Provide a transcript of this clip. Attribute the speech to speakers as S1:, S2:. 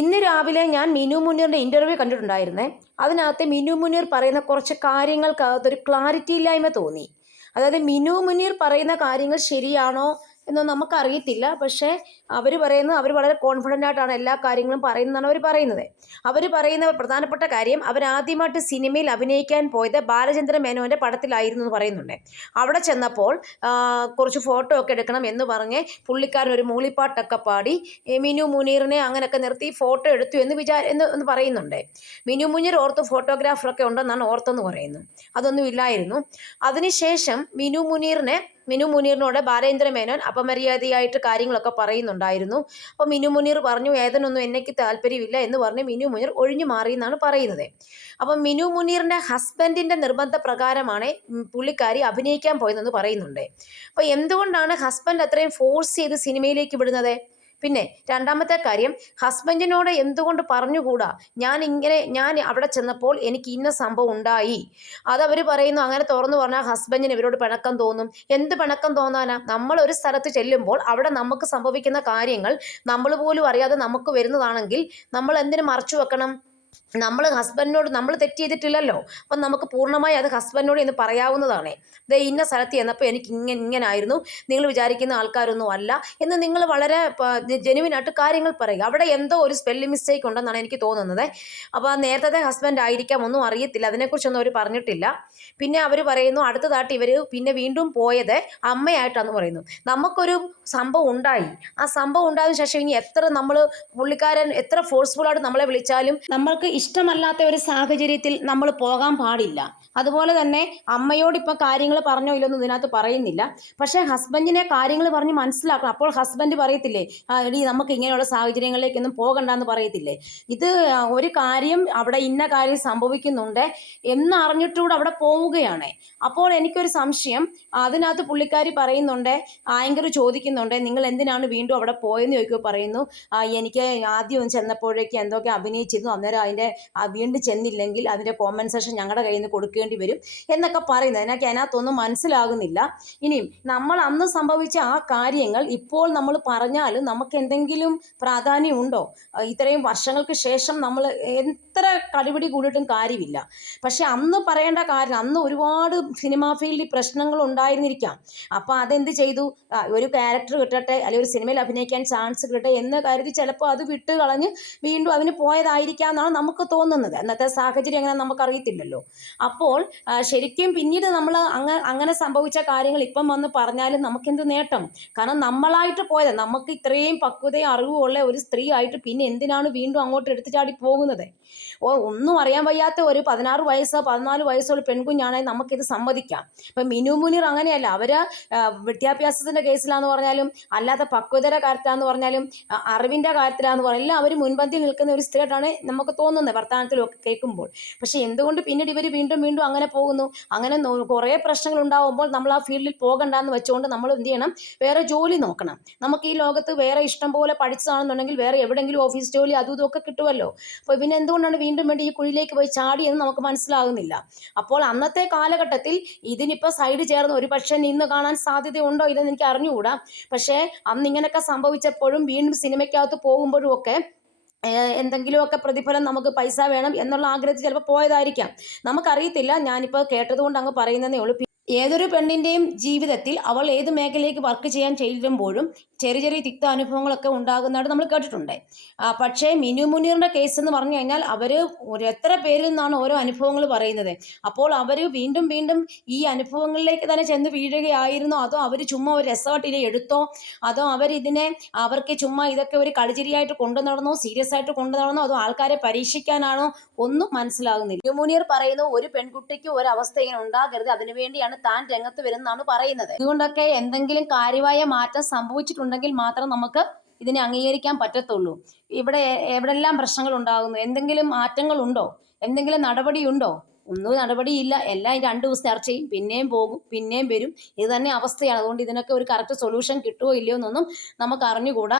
S1: ഇന്ന് രാവിലെ ഞാൻ മിനു മുനീറിന്റെ ഇന്റർവ്യൂ കണ്ടിട്ടുണ്ടായിരുന്നേ. അതിനകത്ത് മിനു മുനീർ പറയുന്ന കുറച്ച് കാര്യങ്ങൾക്കകത്തൊരു ക്ലാരിറ്റി ഇല്ലായ്മ തോന്നി. അതായത് മിനു മുനീർ പറയുന്ന കാര്യങ്ങൾ ശരിയാണോ? എന്നൊന്നും നമുക്കറിയത്തില്ല. പക്ഷേ അവർ പറയുന്നത് അവർ വളരെ കോൺഫിഡന്റ് ആയിട്ടാണ് എല്ലാ കാര്യങ്ങളും പറയുന്നതാണ് അവർ പറയുന്നത്. അവർ പറയുന്ന പ്രധാനപ്പെട്ട കാര്യം അവരാദ്യമായിട്ട് സിനിമയിൽ അഭിനയിക്കാൻ പോയത് ബാലചന്ദ്ര മേനോന്റെ പടത്തിലായിരുന്നു എന്ന് പറയുന്നുണ്ട്. അവിടെ ചെന്നപ്പോൾ കുറച്ച് ഫോട്ടോ ഒക്കെ എടുക്കണം എന്ന് പറഞ്ഞ് പുള്ളിക്കാരൻ ഒരു മൂളിപ്പാട്ടൊക്കെ പാടി മിനു മുനീറിനെ അങ്ങനെയൊക്കെ നിർത്തി ഫോട്ടോ എടുത്തു എന്ന് വിചാ എന്ന് എന്ന് പറയുന്നുണ്ട്. മിനു മുനീർ ഓർത്ത് ഫോട്ടോഗ്രാഫറൊക്കെ ഉണ്ടെന്നാണ് ഓർത്തെന്ന് പറയുന്നു. അതൊന്നും ഇല്ലായിരുന്നു. അതിനുശേഷം മിനു മുനീറിനെ മിനു മുനീറിനോട് ബാലേന്ദ്ര മേനോൻ അപമര്യാദയായിട്ട് കാര്യങ്ങളൊക്കെ പറയുന്നുണ്ടായിരുന്നു. അപ്പോൾ മിനു മുനീർ പറഞ്ഞു ഏതനൊന്നും എന്നേക്ക് താല്പര്യമില്ല എന്ന് പറഞ്ഞ് മിനു മുനീർ ഒഴിഞ്ഞു മാറി എന്നാണ് പറയുന്നത്. അപ്പം മിനു മുനീറിന്റെ ഹസ്ബൻഡിന്റെ നിർബന്ധ പ്രകാരമാണ് പുള്ളിക്കാരി അഭിനയിക്കാൻ പോയതെന്ന് പറയുന്നുണ്ട്. അപ്പോൾ എന്തുകൊണ്ടാണ് ഹസ്ബൻഡ് അത്രയും ഫോഴ്സ് ചെയ്ത് സിനിമയിലേക്ക് വിടുന്നത്? പിന്നെ രണ്ടാമത്തെ കാര്യം ഹസ്ബൻഡിനോട് എന്തുകൊണ്ട് പറഞ്ഞുകൂടാ? ഞാൻ ഇങ്ങനെ ഞാൻ അവിടെ ചെന്നപ്പോൾ എനിക്ക് ഇന്ന സംഭവം ഉണ്ടായി. അതവർ പറയുന്നു അങ്ങനെ തുറന്നു പറഞ്ഞാൽ ഹസ്ബൻഡിന് ഇവരോട് പിണക്കം തോന്നും. എന്ത് പിണക്കം തോന്നാനാ? നമ്മൾ ഒരു സ്ഥലത്ത് ചെല്ലുമ്പോൾ അവിടെ നമുക്ക് സംഭവിക്കുന്ന കാര്യങ്ങൾ നമ്മൾ പോലും അറിയാതെ നമുക്ക് വരുന്നതാണെങ്കിൽ നമ്മൾ എന്തിനു മറച്ചു വെക്കണം? നമ്മൾ ഹസ്ബൻഡിനോട് നമ്മൾ തെറ്റ് ചെയ്തിട്ടില്ലല്ലോ. അപ്പം നമുക്ക് പൂർണമായി അത് ഹസ്ബൻഡിനോട് എന്ന് പറയാവുന്നതാണ്. ദേ ഇന്ന സ്ഥലത്ത് ചെന്നപ്പോൾ എനിക്ക് ഇങ്ങനെ ഇങ്ങനായിരുന്നു. നിങ്ങൾ വിചാരിക്കുന്ന ആൾക്കാരൊന്നും അല്ല എന്ന് നിങ്ങൾ വളരെ ജെനുവിനായിട്ട് കാര്യങ്ങൾ പറയുക. അവിടെ എന്തോ ഒരു സ്പെല്ലിംഗ് മിസ്റ്റേക്ക് ഉണ്ടെന്നാണ് എനിക്ക് തോന്നുന്നത്. അപ്പോൾ നേരത്തെ ഹസ്ബൻഡ് ആയിരിക്കാം ഒന്നും അറിയത്തില്ല. അതിനെക്കുറിച്ചൊന്നും അവർ പറഞ്ഞിട്ടില്ല. പിന്നെ അവർ പറയുന്നു അടുത്തതായിട്ട് ഇവർ പിന്നെ വീണ്ടും പോയത് അമ്മയായിട്ടാണെന്ന് പറയുന്നു. നമുക്കൊരു സംഭവം ഉണ്ടായി. ആ സംഭവം ഉണ്ടായതിനു ശേഷം ഇനി എത്ര നമ്മൾ പുള്ളിക്കാരൻ എത്ര ഫോഴ്സ്ഫുൾ ആയിട്ട് നമ്മളെ വിളിച്ചാലും നമ്മൾക്ക് ഇഷ്ടമല്ലാത്ത ഒരു സാഹചര്യത്തിൽ നമ്മൾ പോകാൻ പാടില്ല. അതുപോലെ തന്നെ അമ്മയോട് ഇപ്പം കാര്യങ്ങൾ പറഞ്ഞോ ഇല്ലെന്ന് ഇതിനകത്ത് പറയുന്നില്ല. പക്ഷേ ഹസ്ബൻഡിനെ കാര്യങ്ങൾ പറഞ്ഞ് മനസ്സിലാക്കണം. അപ്പോൾ ഹസ്ബൻഡ് പറയത്തില്ലേ എടി നമുക്ക് ഇങ്ങനെയുള്ള സാഹചര്യങ്ങളിലേക്കൊന്നും പോകണ്ടെന്ന് പറയത്തില്ലേ. ഇത് ഒരു കാര്യം അവിടെ ഇന്ന കാര്യം സംഭവിക്കുന്നുണ്ട് എന്നറിഞ്ഞിട്ടുകൂടെ അവിടെ പോവുകയാണ്. അപ്പോൾ എനിക്കൊരു സംശയം. അതിനകത്ത് പുള്ളിക്കാരി പറയുന്നുണ്ട് ആങ്കർ ചോദിക്കുന്നുണ്ട് നിങ്ങൾ എന്തിനാണ് വീണ്ടും അവിടെ പോയെന്ന്? ചോദിക്കുമ്പോൾ പറയുന്നു "ആ, എനിക്ക് ആദ്യം ചെന്നപ്പോഴേക്ക് എന്തൊക്കെ അഭിനയിച്ചിരുന്നു അന്നേരം അതിന്റെ വീണ്ടും ചെന്നില്ലെങ്കിൽ അതിന്റെ കോമ്പൻസേഷൻ ഞങ്ങളുടെ കയ്യിൽ നിന്ന് കൊടുക്കേണ്ടി വരും എന്നൊക്കെ പറയുന്നത്. എനിക്ക് അതിനകത്തൊന്നും മനസ്സിലാകുന്നില്ല. ഇനിയും നമ്മൾ അന്ന് സംഭവിച്ച ആ കാര്യങ്ങൾ ഇപ്പോൾ നമ്മൾ പറഞ്ഞാലും നമുക്ക് എന്തെങ്കിലും പ്രാധാന്യമുണ്ടോ ഇത്രയും വർഷങ്ങൾക്ക് ശേഷം നമ്മൾ എത്ര കടുപിടി കൂടിയിട്ടും കാര്യമില്ല. പക്ഷെ അന്ന് പറയേണ്ട കാര്യം അന്ന് ഒരുപാട് സിനിമാ ഫീൽഡിൽ പ്രശ്നങ്ങൾ ഉണ്ടായിരുന്നിരിക്കാം. അപ്പോൾ അതെന്ത് ചെയ്തു? ഒരു ക്യാരക്ടർ കിട്ടട്ടെ അല്ലെങ്കിൽ ഒരു സിനിമയിൽ അഭിനയിക്കാൻ ചാൻസ് കിട്ടട്ടെ എന്ന് കരുതി ചിലപ്പോൾ അത് വിട്ട് കളഞ്ഞ് വീണ്ടും അതിന് പോയതായിരിക്കാം എന്നാണ് നമുക്ക് തോന്നുന്നത്. അന്നത്തെ സാഹചര്യം അങ്ങനെ നമുക്കറിയത്തില്ലല്ലോ. അപ്പോൾ ശരിക്കും പിന്നീട് നമ്മൾ അങ്ങ അങ്ങനെ സംഭവിച്ച കാര്യങ്ങൾ ഇപ്പം വന്ന് പറഞ്ഞാലും നമുക്കെന്ത് നേട്ടം? കാരണം നമ്മളായിട്ട് പോയത് നമുക്ക് ഇത്രയും പക്വതയും അറിവും ഉള്ള ഒരു സ്ത്രീ ആയിട്ട് പിന്നെ എന്തിനാണ് വീണ്ടും അങ്ങോട്ട് എടുത്തു ചാടി പോകുന്നത്? ഓ ഒന്നും അറിയാൻ വയ്യാത്ത ഒരു പതിനാറ് വയസ്സോ പതിനാല് വയസ്സുള്ള പെൺകുഞ്ഞാണെങ്കിൽ നമുക്കിത് സമ്മതിക്കാം. ഇപ്പം മിനു മുനീർ അങ്ങനെയല്ല. അവർ വിദ്യാഭ്യാസത്തിന്റെ കേസിലാന്ന് പറഞ്ഞാലും അല്ലാത്ത പക്വതയുടെ കാര്യത്തിലാന്ന് പറഞ്ഞാലും അറിവിന്റെ കാര്യത്തിലാന്ന് പറഞ്ഞാലും അവർ മുൻപന്തിയിൽ നിൽക്കുന്ന ഒരു സ്ത്രീയായിട്ടാണ് നമുക്ക് തോന്നുന്നത് വർത്തമാനത്തിലൊക്കെ കേൾക്കുമ്പോൾ. പക്ഷേ എന്തുകൊണ്ട് പിന്നീട് ഇവർ വീണ്ടും വീണ്ടും അങ്ങനെ പോകുന്നു? അങ്ങനെ കുറേ പ്രശ്നങ്ങൾ ഉണ്ടാകുമ്പോൾ നമ്മൾ ആ ഫീൽഡിൽ പോകണ്ടെന്ന് വെച്ചുകൊണ്ട് നമ്മൾ എന്ത് ചെയ്യണം? വേറെ ജോലി നോക്കണം. നമുക്ക് ഈ ലോകത്ത് വേറെ ഇഷ്ടം പോലെ പഠിച്ചതാണെന്നുണ്ടെങ്കിൽ വേറെ എവിടെയെങ്കിലും ഓഫീസ് ജോലി അതും ഇതൊക്കെ കിട്ടുമല്ലോ. അപ്പോൾ പിന്നെ എന്തുകൊണ്ടാണ് വീണ്ടും വേണ്ടി ഈ കുഴിയിലേക്ക് പോയി ചാടി എന്ന് നമുക്ക് മനസ്സിലാകുന്നില്ല. അപ്പോൾ അന്നത്തെ കാലഘട്ടത്തിൽ ഇതിനിപ്പോൾ സൈഡ് ചേർന്ന് ഒരു പക്ഷേ നിന്ന് കാണാൻ സാധ്യതയുണ്ടോ ഇല്ലെന്ന് എനിക്ക് അറിഞ്ഞുകൂടാ. പക്ഷേ അന്ന് ഇങ്ങനെയൊക്കെ സംഭവിച്ചപ്പോഴും വീണ്ടും സിനിമയ്ക്കകത്ത് പോകുമ്പോഴും ഒക്കെ എന്തെങ്കിലുമൊക്കെ പ്രതിഫലം നമുക്ക് പൈസ വേണം എന്നുള്ള ആഗ്രഹത്തിൽ ചിലപ്പോൾ പോയതായിരിക്കാം. നമുക്കറിയത്തില്ല. ഞാനിപ്പോൾ കേട്ടതുകൊണ്ട് അങ്ങ് പറയുന്നതേ ഉള്ളൂ. ഏതൊരു പെണ്ണിന്റെയും ജീവിതത്തിൽ അവൾ ഏത് മേഖലയിലേക്ക് വർക്ക് ചെയ്യാൻ ചെല്ലുമ്പോഴും ചെറിയ ചെറിയ തിക്ത അനുഭവങ്ങളൊക്കെ ഉണ്ടാകുന്നതായിട്ട് നമ്മൾ കേട്ടിട്ടുണ്ട്. പക്ഷേ മിനു മുനീറിന്റെ കേസ് എന്ന് പറഞ്ഞു കഴിഞ്ഞാൽ അവർ എത്ര പേരിൽ നിന്നാണ് ഓരോ അനുഭവങ്ങൾ പറയുന്നത്. അപ്പോൾ അവർ വീണ്ടും വീണ്ടും ഈ അനുഭവങ്ങളിലേക്ക് തന്നെ ചെന്ന് വീഴുകയായിരുന്നോ. അതോ അവർ ചുമ്മാ ഒരു രസമായിട്ട് ഇനി എടുത്തോ? അതോ അവരിതിനെ അവർക്ക് ചുമ്മാ ഇതൊക്കെ ഒരു കളിചിരിയായിട്ട് കൊണ്ടു നടന്നോ? സീരിയസ് ആയിട്ട് കൊണ്ടു നടന്നോ? അതോ ആൾക്കാരെ പരീക്ഷിക്കാനാണോ? ഒന്നും മനസ്സിലാകുന്നില്ല. മിനു മുനീർ പറയുന്നു ഒരു പെൺകുട്ടിക്ക് ഒരു ഇങ്ങനെ ഉണ്ടാകരുത്. അതിനുവേണ്ടിയാണ് താൻ രംഗത്ത് വരുന്നതാണ് പറയുന്നത്. അതുകൊണ്ടൊക്കെ എന്തെങ്കിലും കാര്യമായ മാറ്റം സംഭവിച്ചിട്ടുണ്ടെങ്കിൽ മാത്രം നമുക്ക് ഇതിനെ അംഗീകരിക്കാൻ പറ്റത്തുള്ളൂ. ഇവിടെ എവിടെല്ലാം പ്രശ്നങ്ങൾ ഉണ്ടാകുന്നു? എന്തെങ്കിലും മാറ്റങ്ങളുണ്ടോ എന്തെങ്കിലും നടപടിയുണ്ടോ ഒന്നും നടപടിയില്ല എല്ലാം രണ്ട് ദിവസം ചർച്ച പിന്നെയും പോകും പിന്നെയും വരും. ഇത് തന്നെ അവസ്ഥയാണ്. അതുകൊണ്ട് ഇതിനൊക്കെ ഒരു കറക്റ്റ് സൊല്യൂഷൻ കിട്ടുമോ ഇല്ലയോ എന്നൊന്നും നമുക്ക് അറിഞ്ഞുകൂടാ.